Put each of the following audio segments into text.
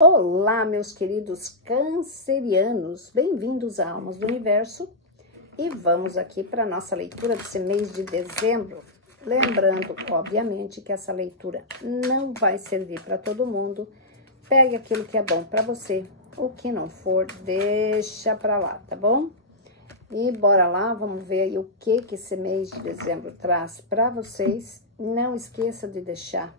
Olá, meus queridos cancerianos, bem-vindos a Almas do Universo e vamos aqui para a nossa leitura desse mês de dezembro. Lembrando, obviamente, que essa leitura não vai servir para todo mundo. Pegue aquilo que é bom para você, o que não for, deixa para lá, tá bom? E bora lá, vamos ver aí o que esse mês de dezembro traz para vocês. Não esqueça de deixar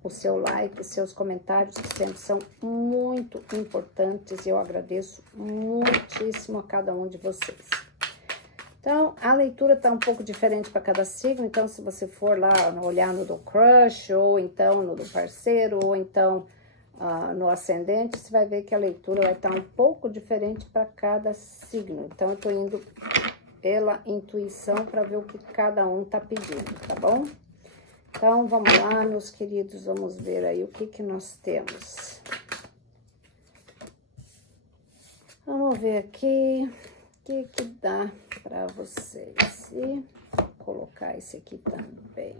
o seu like, seus comentários, que sempre são muito importantes. Eu agradeço muitíssimo a cada um de vocês. Então, a leitura tá um pouco diferente para cada signo. Então, se você for lá olhar no do crush, ou então no do parceiro, ou então no ascendente, você vai ver que a leitura vai estar um pouco diferente para cada signo. Então, eu tô indo pela intuição para ver o que cada um tá pedindo, tá bom? Então, vamos lá, meus queridos, vamos ver aí o que nós temos. Vamos ver aqui o que dá para vocês. E vou colocar esse aqui também.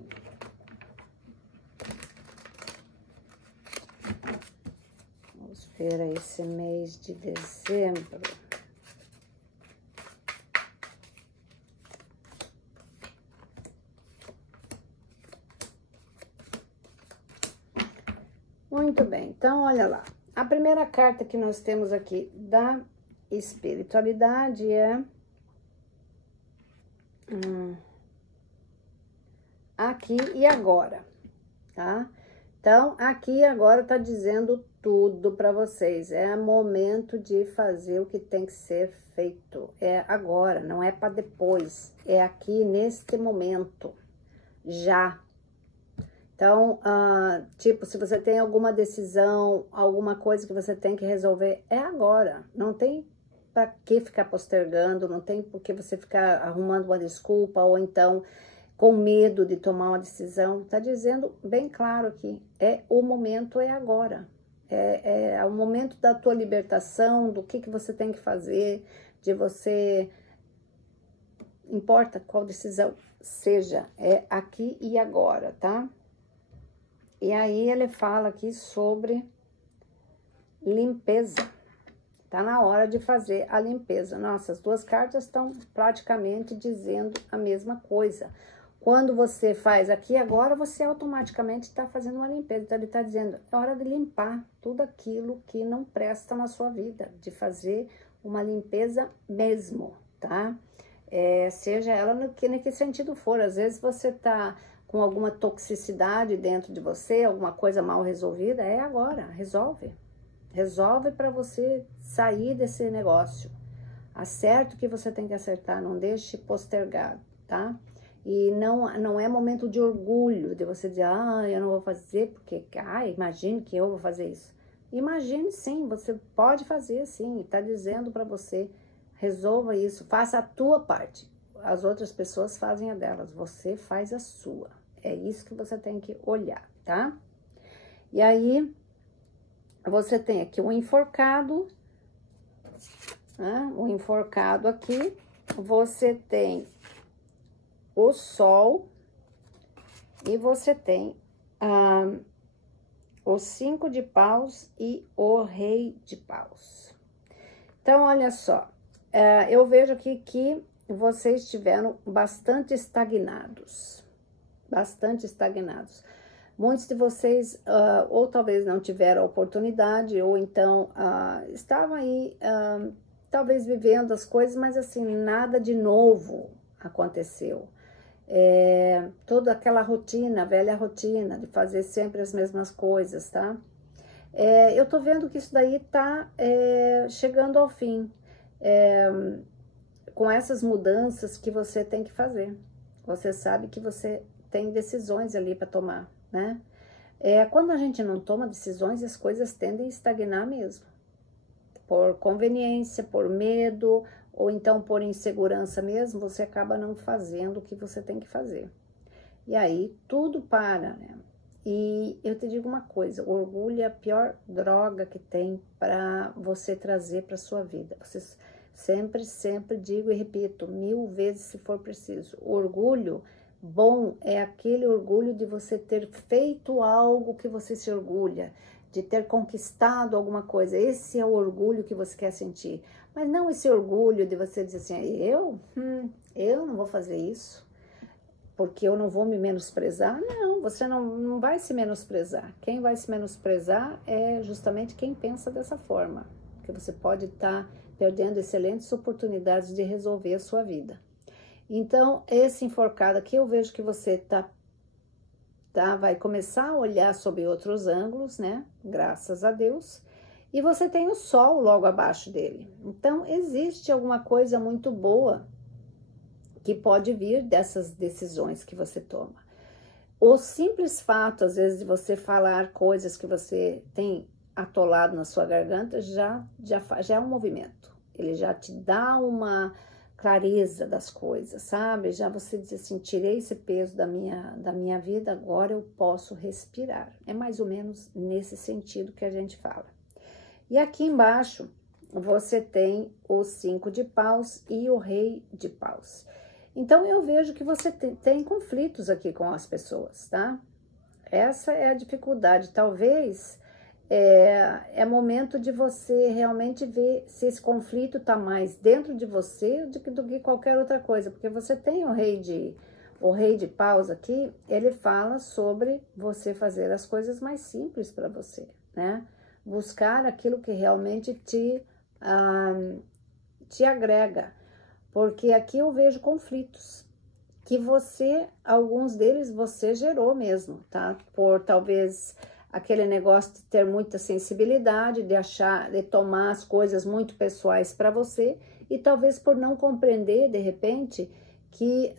Vamos ver aí esse mês de dezembro. Muito bem, então olha lá. A primeira carta que nós temos aqui da espiritualidade é aqui e agora, tá? Então, aqui e agora tá dizendo tudo para vocês. É momento de fazer o que tem que ser feito. É agora, não é para depois. É aqui neste momento, já. Então, tipo, se você tem alguma decisão, alguma coisa que você tem que resolver, é agora. Não tem para que ficar postergando, não tem por que você ficar arrumando uma desculpa ou então com medo de tomar uma decisão. Tá dizendo bem claro aqui, o momento é agora. É o momento da tua libertação, do que você tem que fazer, de você... Importa qual decisão seja, é aqui e agora, tá? E aí ele fala aqui sobre limpeza. Tá na hora de fazer a limpeza. Nossa, as duas cartas estão praticamente dizendo a mesma coisa. Quando você faz aqui agora, você automaticamente está fazendo uma limpeza. Então ele está dizendo, é hora de limpar tudo aquilo que não presta na sua vida. De fazer uma limpeza mesmo, tá? Seja ela no que sentido for. Às vezes você tá com alguma toxicidade dentro de você, alguma coisa mal resolvida, é agora, resolve. Resolve para você sair desse negócio. Acerte o que você tem que acertar, não deixe postergado, tá? E não é momento de orgulho, de você dizer, eu não vou fazer, porque, imagine que eu vou fazer isso. Imagine sim, você pode fazer sim, tá dizendo para você, resolva isso, faça a tua parte. As outras pessoas fazem a delas, você faz a sua. É isso que você tem que olhar, tá? E aí, você tem aqui um enforcado, né? Um enforcado aqui. Você tem o sol e você tem o 5 de paus e o rei de paus. Então, olha só, eu vejo aqui que vocês estiveram bastante estagnados. Muitos de vocês, ou talvez não tiveram oportunidade, ou então estavam aí, talvez vivendo as coisas, mas assim, nada de novo aconteceu. Toda aquela rotina, velha rotina, de fazer sempre as mesmas coisas, tá? Eu tô vendo que isso daí tá chegando ao fim. Com essas mudanças que você tem que fazer. Você sabe que você tem decisões ali para tomar, né? Quando a gente não toma decisões, as coisas tendem a estagnar mesmo. Por conveniência, por medo, ou então por insegurança mesmo, você acaba não fazendo o que você tem que fazer. E aí, tudo para, né? E eu te digo uma coisa, o orgulho é a pior droga que tem para você trazer para sua vida. Você sempre digo e repito, 1000 vezes se for preciso. O orgulho bom é aquele orgulho de você ter feito algo que você se orgulha, de ter conquistado alguma coisa. Esse é o orgulho que você quer sentir. Mas não esse orgulho de você dizer assim, eu não vou fazer isso, porque eu não vou me menosprezar. Não, você não vai se menosprezar. Quem vai se menosprezar é justamente quem pensa dessa forma, que você pode estar perdendo excelentes oportunidades de resolver a sua vida. Então, esse enforcado aqui, eu vejo que você vai começar a olhar sob outros ângulos, né? Graças a Deus. E você tem o sol logo abaixo dele. Então, existe alguma coisa muito boa que pode vir dessas decisões que você toma. O simples fato, às vezes, de você falar coisas que você tem atolado na sua garganta, já é um movimento. Ele já te dá uma clareza das coisas, sabe? Já você diz assim, tirei esse peso da minha vida, agora eu posso respirar. É mais ou menos nesse sentido que a gente fala. E aqui embaixo, você tem o 5 de paus e o rei de paus. Então, eu vejo que você tem conflitos aqui com as pessoas, tá? Essa é a dificuldade. Talvez é momento de você realmente ver se esse conflito tá mais dentro de você do que qualquer outra coisa. Porque você tem o rei de paus aqui, ele fala sobre você fazer as coisas mais simples para você, né? Buscar aquilo que realmente te agrega. Porque aqui eu vejo conflitos que alguns deles você gerou mesmo, tá? Por talvez aquele negócio de ter muita sensibilidade, de tomar as coisas muito pessoais para você, e talvez por não compreender, de repente, que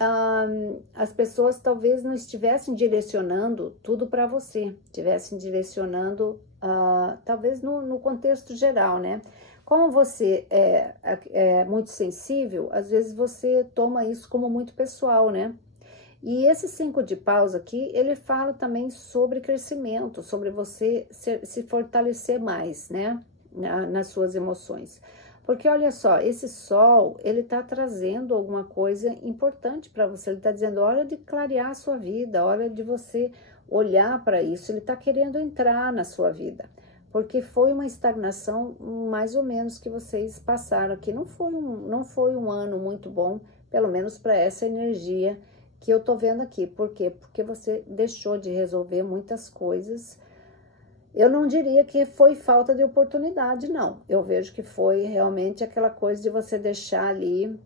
as pessoas talvez não estivessem direcionando tudo para você, estivessem direcionando, talvez no contexto geral, né? Como você é muito sensível, às vezes você toma isso como muito pessoal, né? E esse 5 de paus aqui, ele fala também sobre crescimento, sobre você se fortalecer mais, né? Nas suas emoções. Porque olha só, esse sol, ele tá trazendo alguma coisa importante para você. Ele tá dizendo, hora de clarear a sua vida, hora de você olhar para isso. Ele tá querendo entrar na sua vida. Porque foi uma estagnação mais ou menos que vocês passaram aqui. Não foi um ano muito bom, pelo menos para essa energia que eu tô vendo aqui. Por quê? Porque você deixou de resolver muitas coisas. Eu não diria que foi falta de oportunidade, não. Eu vejo que foi realmente aquela coisa de você deixar ali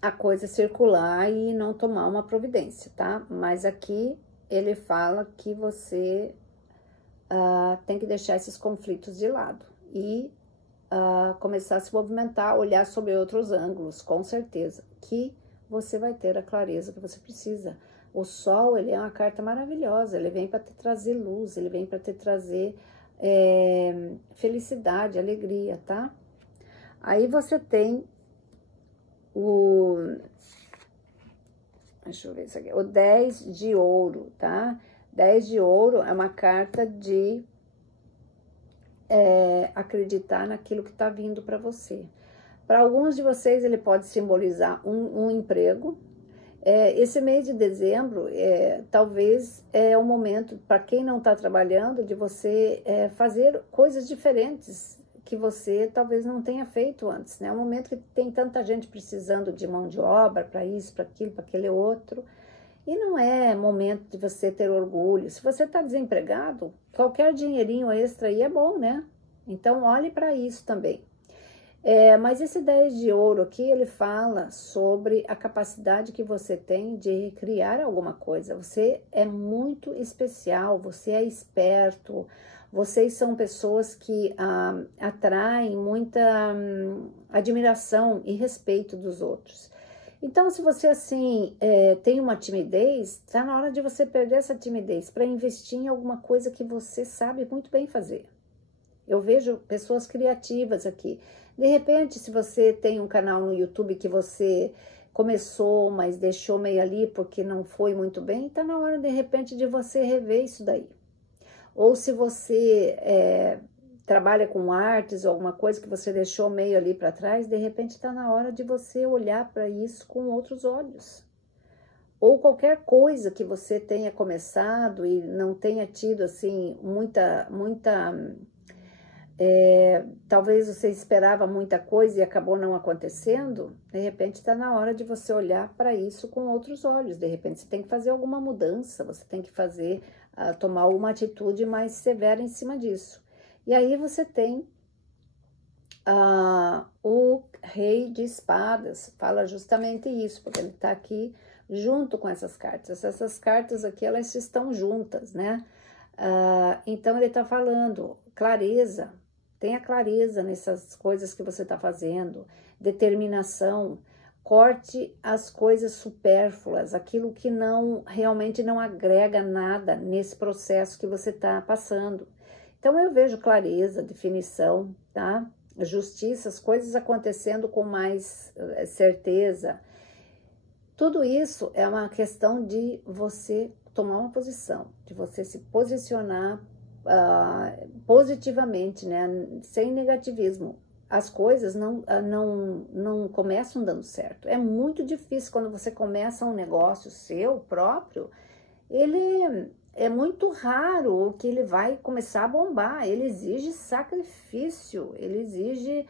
a coisa circular e não tomar uma providência, tá? Mas aqui ele fala que você tem que deixar esses conflitos de lado e começar a se movimentar, olhar sobre outros ângulos, com certeza, que você vai ter a clareza que você precisa. O sol, ele é uma carta maravilhosa, ele vem para te trazer luz, ele vem para te trazer felicidade, alegria, tá? Aí você tem deixa eu ver isso aqui, o 10 de ouro, tá? 10 de ouro é uma carta de acreditar naquilo que está vindo para você. Para alguns de vocês, ele pode simbolizar um emprego. Esse mês de dezembro, talvez é o momento, para quem não está trabalhando, de você fazer coisas diferentes que você talvez não tenha feito antes, né? É um momento que tem tanta gente precisando de mão de obra para isso, para aquilo, para aquele outro. E não é momento de você ter orgulho. Se você está desempregado, qualquer dinheirinho extra aí é bom, né? Então, olhe para isso também. Mas esse 10 de ouro aqui, ele fala sobre a capacidade que você tem de criar alguma coisa. Você é muito especial, você é esperto, vocês são pessoas que atraem muita admiração e respeito dos outros. Então, se você, assim, tem uma timidez, está na hora de você perder essa timidez para investir em alguma coisa que você sabe muito bem fazer. Eu vejo pessoas criativas aqui. De repente, se você tem um canal no YouTube que você começou, mas deixou meio ali porque não foi muito bem, está na hora, de repente, de você rever isso daí. Ou se você trabalha com artes ou alguma coisa que você deixou meio ali para trás, de repente está na hora de você olhar para isso com outros olhos. ou qualquer coisa que você tenha começado e não tenha tido, assim, talvez você esperava muita coisa e acabou não acontecendo, de repente está na hora de você olhar para isso com outros olhos. De repente você tem que fazer alguma mudança, você tem que fazer, tomar uma atitude mais severa em cima disso. E aí você tem o Rei de Espadas, fala justamente isso, porque ele está aqui junto com essas cartas. Essas cartas aqui, elas estão juntas, né? Então ele está falando clareza, tenha clareza nessas coisas que você está fazendo, determinação, corte as coisas supérfluas, aquilo que realmente não agrega nada nesse processo que você está passando. Então eu vejo clareza, definição, tá? Justiça, as coisas acontecendo com mais certeza. Tudo isso é uma questão de você tomar uma posição, de você se posicionar positivamente, né? Sem negativismo. As coisas não começam dando certo. É muito difícil quando você começa um negócio seu próprio, é muito raro que ele vai começar a bombar. Ele exige sacrifício, ele exige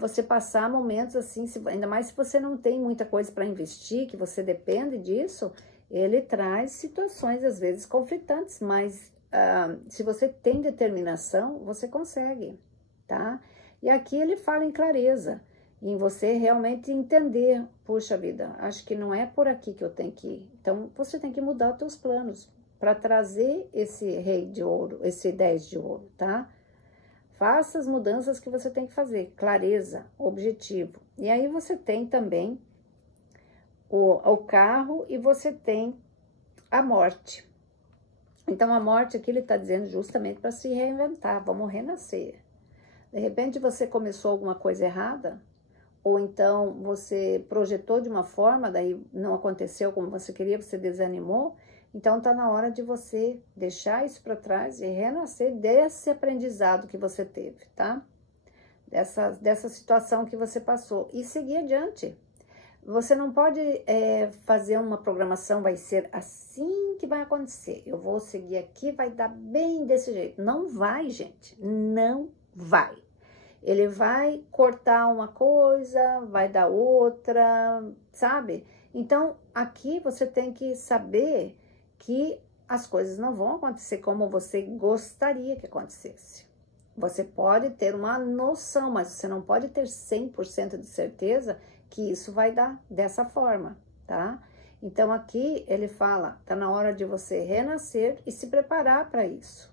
você passar momentos assim, ainda mais se você não tem muita coisa para investir, que você depende disso, ele traz situações às vezes conflitantes, mas se você tem determinação, você consegue, tá? E aqui ele fala em clareza, em você realmente entender, puxa vida, acho que não é por aqui que eu tenho que ir. Então, você tem que mudar os seus planos para trazer esse Rei de Ouro, esse 10 de ouro, tá? Faça as mudanças que você tem que fazer, clareza, objetivo. E aí você tem também o carro e você tem a morte. Então, a morte aqui ele está dizendo justamente para se reinventar, vamos renascer. De repente você começou alguma coisa errada, ou então você projetou de uma forma, daí não aconteceu como você queria, você desanimou, então está na hora de você deixar isso para trás e renascer desse aprendizado que você teve, tá? Dessa situação que você passou e seguir adiante. Você não pode fazer uma programação, vai ser assim que vai acontecer, eu vou seguir aqui, vai dar bem desse jeito. Não vai, gente, não vai. Ele vai cortar uma coisa, vai dar outra, sabe? Então, aqui você tem que saber que as coisas não vão acontecer como você gostaria que acontecesse. Você pode ter uma noção, mas você não pode ter 100% de certeza que isso vai dar dessa forma, tá? Então, aqui ele fala, tá na hora de você renascer e se preparar para isso.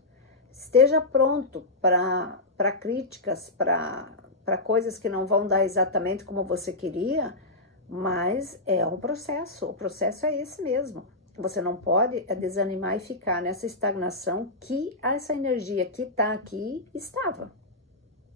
Esteja pronto para críticas, para coisas que não vão dar exatamente como você queria, mas é um processo, o processo é esse mesmo. Você não pode desanimar e ficar nessa estagnação que essa energia que está aqui estava,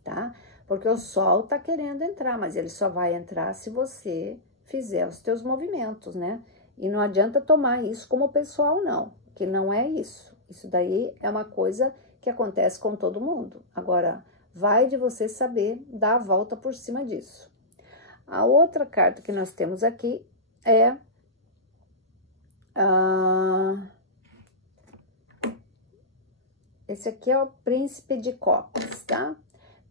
tá? Porque o sol está querendo entrar, mas ele só vai entrar se você fizer os teus movimentos, né? E não adianta tomar isso como pessoal, não, que não é isso. Isso daí é uma coisa que acontece com todo mundo. Agora, vai de você saber dar a volta por cima disso. A outra carta que nós temos aqui é esse aqui é o Príncipe de Copas, tá?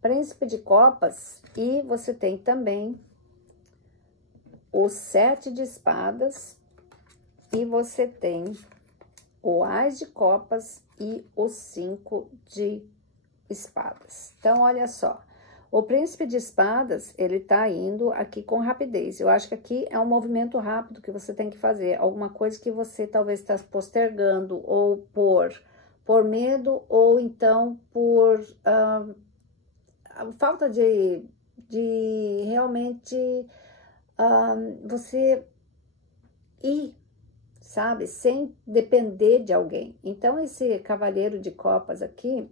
Príncipe de Copas, e você tem também o 7 de Espadas, e você tem o Ás de Copas e o 5 de Espadas. Então, olha só, o Príncipe de Espadas, ele tá indo aqui com rapidez. Eu acho que aqui é um movimento rápido que você tem que fazer, alguma coisa que você talvez está postergando, ou por medo, ou então por falta de realmente você ir, sabe, sem depender de alguém. Então, esse Cavaleiro de Copas aqui,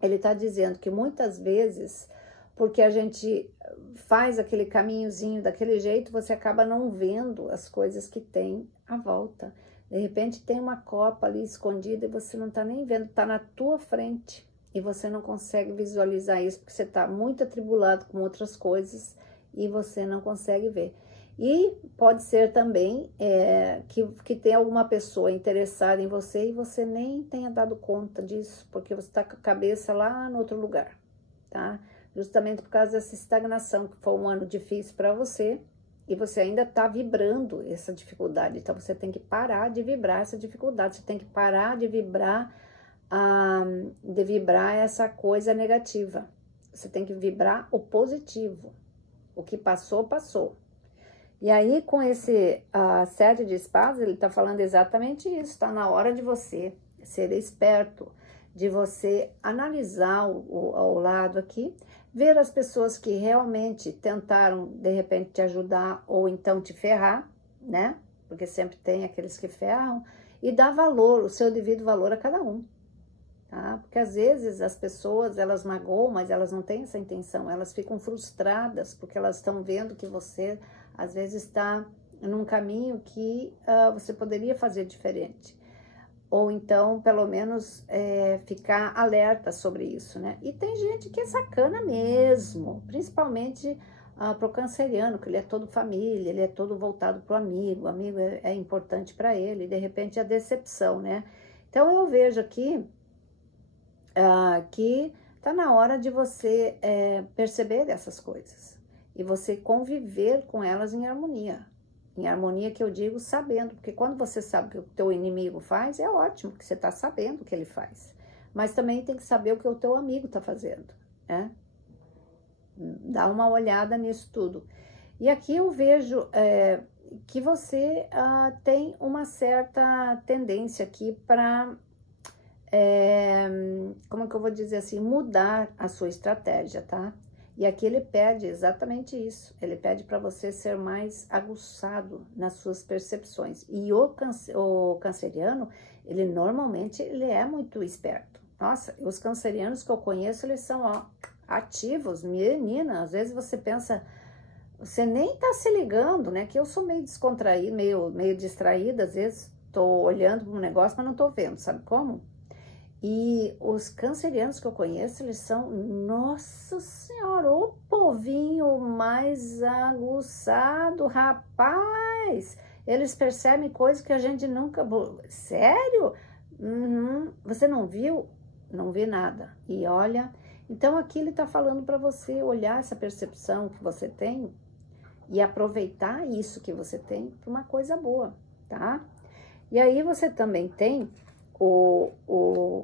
ele tá dizendo que muitas vezes, porque a gente faz aquele caminhozinho daquele jeito, você acaba não vendo as coisas que tem à volta. De repente tem uma copa ali escondida e você não tá nem vendo, tá na tua frente e você não consegue visualizar isso porque você tá muito atribulado com outras coisas e você não consegue ver. E pode ser também que tenha alguma pessoa interessada em você e você nem tenha dado conta disso, porque você está com a cabeça lá no outro lugar, tá? Justamente por causa dessa estagnação, que foi um ano difícil para você, e você ainda está vibrando essa dificuldade. Então, você tem que parar de vibrar essa dificuldade, você tem que parar de vibrar essa coisa negativa. Você tem que vibrar o positivo. O que passou, passou. E aí, com esse sete de espadas, ele está falando exatamente isso. Está na hora de você ser esperto, de você analisar o lado aqui, ver as pessoas que realmente tentaram, de repente, te ajudar ou então te ferrar, né? Porque sempre tem aqueles que ferram, e dar valor, o seu devido valor a cada um, tá? Porque às vezes as pessoas, elas magoam, mas elas não têm essa intenção, elas ficam frustradas, porque elas estão vendo que você, às vezes, está num caminho que você poderia fazer diferente. Ou então, pelo menos, ficar alerta sobre isso, né? E tem gente que é sacana mesmo, principalmente pro canceriano, que ele é todo família, ele é todo voltado pro amigo, o amigo é importante para ele, e de repente a decepção, né? Então, eu vejo aqui que tá na hora de você perceber essas coisas, e você conviver com elas em harmonia. Em harmonia que eu digo sabendo, porque quando você sabe o que o teu inimigo faz, é ótimo, porque você está sabendo o que ele faz. Mas também tem que saber o que o teu amigo está fazendo, né? Dá uma olhada nisso tudo. E aqui eu vejo que você tem uma certa tendência aqui para, como que eu vou dizer assim, mudar a sua estratégia, tá? E aqui ele pede exatamente isso, ele pede para você ser mais aguçado nas suas percepções. E o canceriano, ele normalmente ele é muito esperto. Nossa, os cancerianos que eu conheço, eles são ativos, menina, às vezes você pensa, você nem tá se ligando, né? Que eu sou meio descontraída, meio distraída, às vezes tô olhando para um negócio, mas não tô vendo, sabe como? E os cancerianos que eu conheço, eles são, nossa senhora, o povinho mais aguçado, rapaz! Eles percebem coisas que a gente nunca... Sério? Uhum. Você não viu? Não vi nada. E olha, então aqui ele tá falando para você olhar essa percepção que você tem e aproveitar isso que você tem para uma coisa boa, tá? E aí você também tem o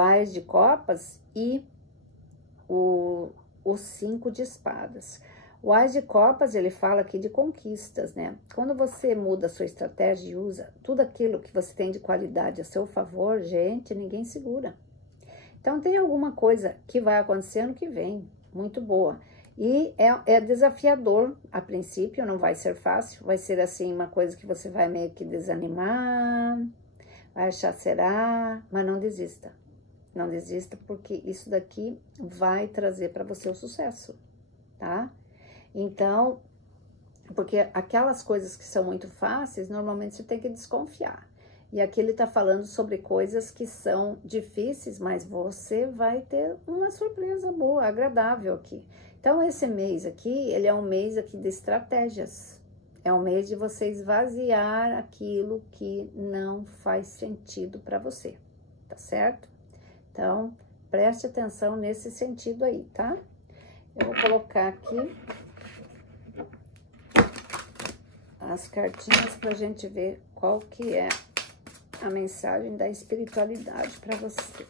Ás de Copas e o 5 de Espadas. O Ás de Copas, ele fala aqui de conquistas, né? Quando você muda a sua estratégia e usa tudo aquilo que você tem de qualidade a seu favor, gente, ninguém segura. Então, tem alguma coisa que vai acontecer ano que vem, muito boa. E é desafiador, a princípio, não vai ser fácil, vai ser assim, uma coisa que você vai meio que desanimar, vai achar será, mas não desista. Não desista, porque isso daqui vai trazer para você o sucesso, tá? Então, porque aquelas coisas que são muito fáceis, normalmente você tem que desconfiar. E aqui ele tá falando sobre coisas que são difíceis, mas você vai ter uma surpresa boa, agradável aqui. Então, esse mês aqui, ele é um mês aqui de estratégias. É um mês de você esvaziar aquilo que não faz sentido para você, tá certo? Então, preste atenção nesse sentido aí, tá? Eu vou colocar aqui as cartinhas pra gente ver qual que é a mensagem da espiritualidade para você.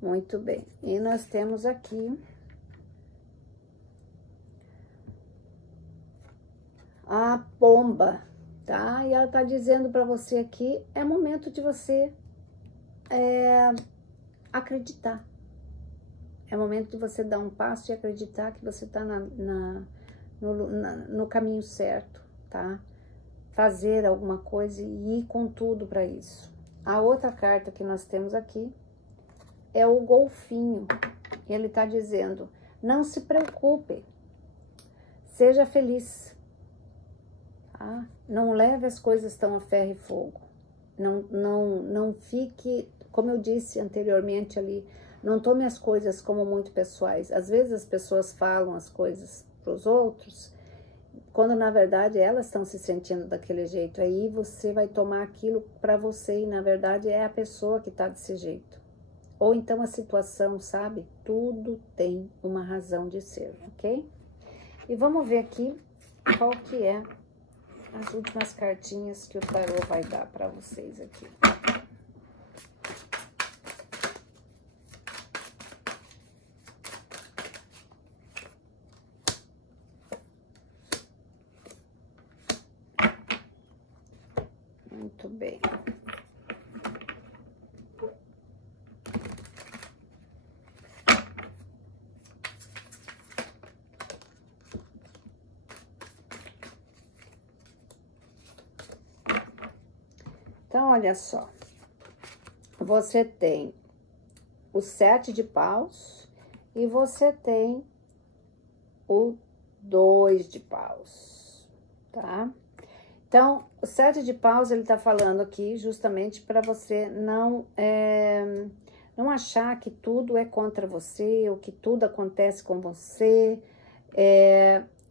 Muito bem. E nós temos aqui a pomba, tá? E ela tá dizendo para você aqui, é momento de você acreditar. É momento de você dar um passo e acreditar que você tá no caminho certo, tá? Fazer alguma coisa e ir com tudo para isso. A outra carta que nós temos aqui é o golfinho. Ele tá dizendo, não se preocupe, seja feliz. Tá? Não leve as coisas tão a ferro e fogo. Não fique como eu disse anteriormente ali, não tome as coisas como muito pessoais. Às vezes as pessoas falam as coisas para os outros, quando na verdade elas estão se sentindo daquele jeito. Aí você vai tomar aquilo para você e na verdade é a pessoa que está desse jeito. Ou então a situação, sabe? Tudo tem uma razão de ser, ok? E vamos ver aqui qual que é as últimas cartinhas que o tarô vai dar para vocês aqui. Muito bem. Então, olha só. Você tem o 7 de paus e você tem o 2 de paus, tá? Então, o 7 de paus, ele tá falando aqui justamente para você não achar que tudo é contra você, ou que tudo acontece com você,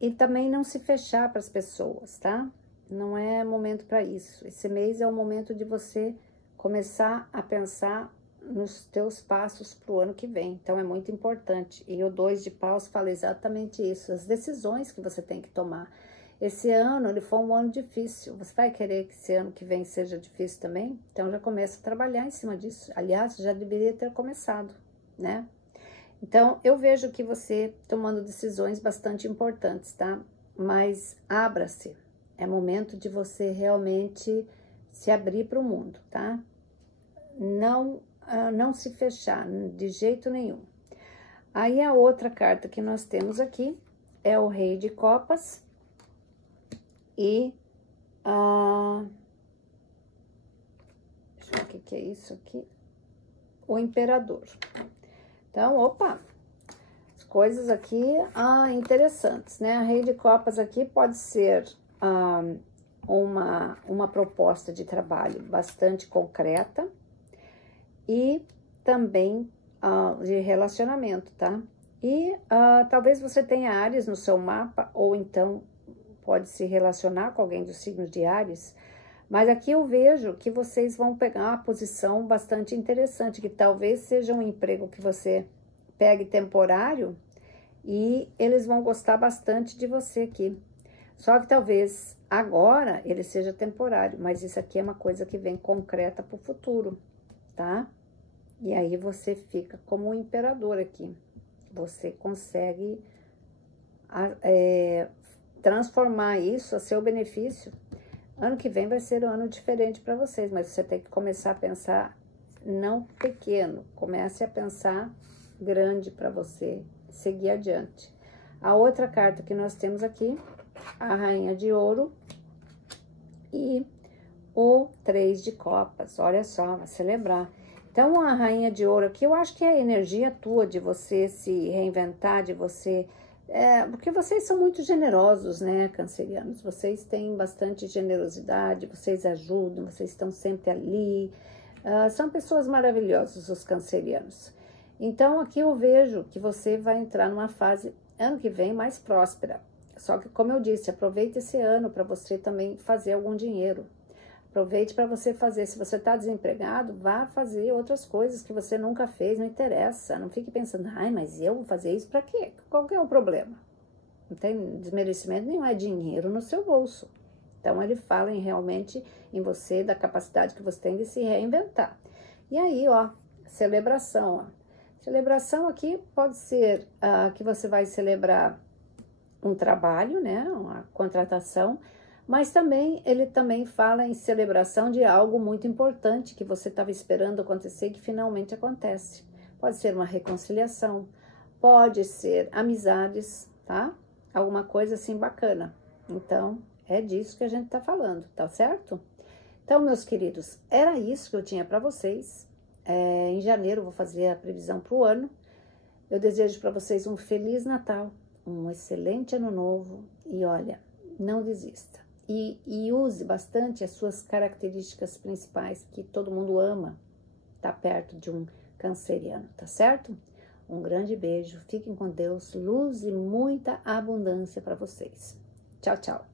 e também não se fechar para as pessoas, tá? Não é momento para isso. Esse mês é o momento de você começar a pensar nos teus passos para o ano que vem. Então, é muito importante. E o 2 de paus fala exatamente isso, as decisões que você tem que tomar. Esse ano, ele foi um ano difícil. Você vai querer que esse ano que vem seja difícil também? Então, já começa a trabalhar em cima disso. Aliás, já deveria ter começado, né? Então, eu vejo que você tomando decisões bastante importantes, tá? Mas abra-se. É momento de você realmente se abrir para o mundo, tá? Não se fechar de jeito nenhum. Aí, a outra carta que nós temos aqui é o Rei de Copas. E deixa eu ver o que é isso aqui. O Imperador. Então, opa, as coisas aqui interessantes, né? A Rei de Copas aqui pode ser uma proposta de trabalho bastante concreta e também de relacionamento, tá? E talvez você tenha Áries no seu mapa, ou então pode se relacionar com alguém dos signos de Áries, mas aqui eu vejo que vocês vão pegar uma posição bastante interessante, que talvez seja um emprego que você pegue temporário e eles vão gostar bastante de você aqui. Só que talvez agora ele seja temporário, mas isso aqui é uma coisa que vem concreta para o futuro, tá? E aí você fica como um imperador aqui. Você consegue transformar isso a seu benefício. Ano que vem vai ser um ano diferente para vocês, mas você tem que começar a pensar não pequeno, comece a pensar grande para você seguir adiante. A outra carta que nós temos aqui, a Rainha de Ouro e o 3 de Copas. Olha só, vai celebrar. Então, a Rainha de Ouro aqui, eu acho que é a energia tua de você se reinventar, de você... porque vocês são muito generosos, né, cancerianos? Vocês têm bastante generosidade, vocês ajudam, vocês estão sempre ali. São pessoas maravilhosas, os cancerianos. Então, aqui eu vejo que você vai entrar numa fase, ano que vem, mais próspera. Só que, como eu disse, aproveite esse ano para você também fazer algum dinheiro. Aproveite para você fazer. Se você está desempregado, vá fazer outras coisas que você nunca fez, não interessa. Não fique pensando, ai, mas eu vou fazer isso para quê? Qual que é o problema? Não tem desmerecimento nenhum, é dinheiro no seu bolso. Então, ele fala realmente em você, da capacidade que você tem de se reinventar. E aí, ó, celebração, ó. Celebração aqui pode ser que você vai celebrar um trabalho, né, uma contratação, mas também ele também fala em celebração de algo muito importante que você estava esperando acontecer e que finalmente acontece. Pode ser uma reconciliação, pode ser amizades, tá? Alguma coisa assim bacana. Então, é disso que a gente tá falando, tá certo? Então, meus queridos, era isso que eu tinha para vocês. Em janeiro eu vou fazer a previsão para o ano. Eu desejo para vocês um Feliz Natal, um excelente Ano Novo e olha, não desista. E use bastante as suas características principais que todo mundo ama. tá perto de um canceriano, tá certo? Um grande beijo, fiquem com Deus, luz e muita abundância para vocês. Tchau, tchau.